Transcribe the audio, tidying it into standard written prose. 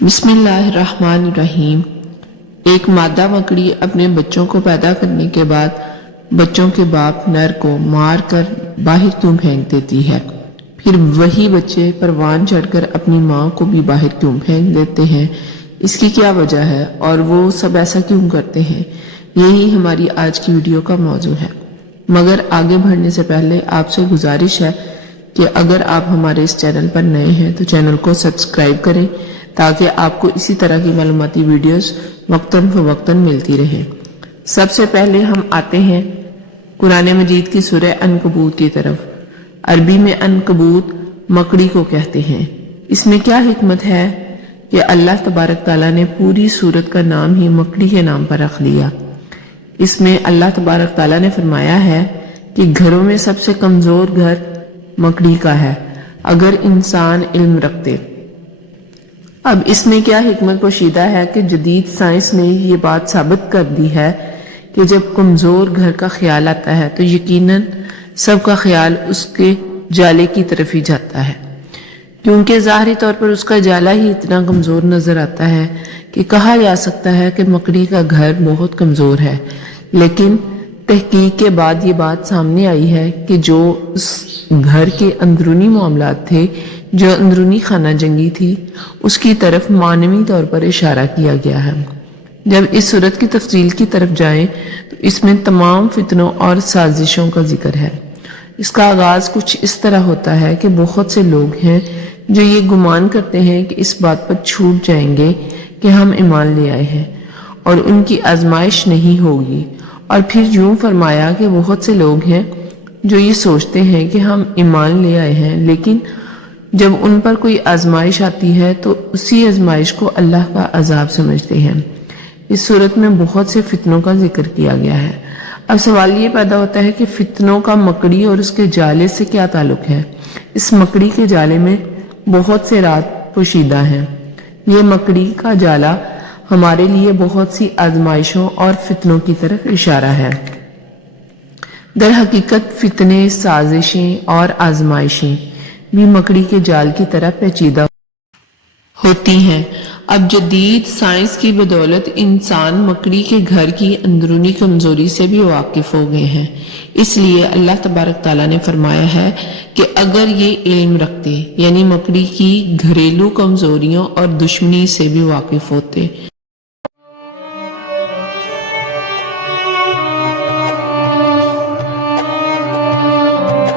बिस्मिल्लाहिर्रहमानिर्रहीम। एक मादा मकड़ी अपने बच्चों को पैदा करने के बाद बच्चों के बाप नर को मार कर बाहर क्यों फेंक देती है? फिर वही बच्चे परवान चढ़कर अपनी माँ को भी बाहर क्यों फेंक देते हैं? इसकी क्या वजह है और वो सब ऐसा क्यों करते हैं? यही हमारी आज की वीडियो का मौजू है। मगर आगे बढ़ने से पहले आपसे गुजारिश है कि अगर आप हमारे इस चैनल पर नए हैं तो चैनल को सब्सक्राइब करें ताकि आपको इसी तरह की मालूमाती वीडियोस वक्तन फवक्तन मिलती रहे। सबसे पहले हम आते हैं कुरान मजीद की सूरह अनकबूत की तरफ। अरबी में अनकबूत मकड़ी को कहते हैं। इसमें क्या हिकमत है कि अल्लाह तबारक ताला ने पूरी सूरत का नाम ही मकड़ी के नाम पर रख लिया। इसमें अल्लाह तबारक ताला ने फरमाया है कि घरों में सबसे कमजोर घर मकड़ी का है अगर इंसान इल्म रखते। अब इसमें क्या हिकमत पोशीदा है कि जदीद साइंस ने ये बात साबित कर दी है कि जब कमजोर घर का ख्याल आता है तो यकीनन सबका ख्याल उसके जाले की तरफ ही जाता है, क्योंकि ज़ाहरी तौर पर उसका जाला ही इतना कमजोर नजर आता है कि कहा जा सकता है कि मकड़ी का घर बहुत कमजोर है। लेकिन तहकीक के बाद ये बात सामने आई है कि जो उस घर के अंदरूनी मामलात थे, जो अंदरूनी खाना जंगी थी, उसकी तरफ मानवी तौर पर इशारा किया गया है। जब इस सूरत की तफसील की तरफ जाएं तो इसमें तमाम फितनों और साजिशों का जिक्र है। इसका आगाज कुछ इस तरह होता है कि बहुत से लोग हैं जो ये गुमान करते हैं कि इस बात पर छूट जाएंगे कि हम ईमान ले आए हैं और उनकी आजमाइश नहीं होगी। और फिर यूं फरमाया कि बहुत से लोग हैं जो ये सोचते हैं कि हम ईमान ले आए हैं, लेकिन जब उन पर कोई आजमाइश आती है तो उसी आजमाइश को अल्लाह का अजाब समझते हैं। इस सूरत में बहुत से फितनों का जिक्र किया गया है। अब सवाल ये पैदा होता है कि फितनों का मकड़ी और उसके जाले से क्या ताल्लुक है? इस मकड़ी के जाले में बहुत से राज पोशीदा हैं। ये मकड़ी का जाला हमारे लिए बहुत सी आजमाइशों और फितनों की तरफ इशारा है। दर हकीकत फितने, साजिशें और आजमाइशें भी मकड़ी के जाल की तरह पेचीदा होती हैं। अब जदीद साइंस की बदौलत इंसान मकड़ी के घर की अंदरूनी कमजोरी से भी वाकिफ हो गए हैं। इसलिए अल्लाह तबारक ताला ने फरमाया है कि अगर ये इल्म रखते, यानी मकड़ी की घरेलू कमजोरियों और दुश्मनी से भी वाकिफ होते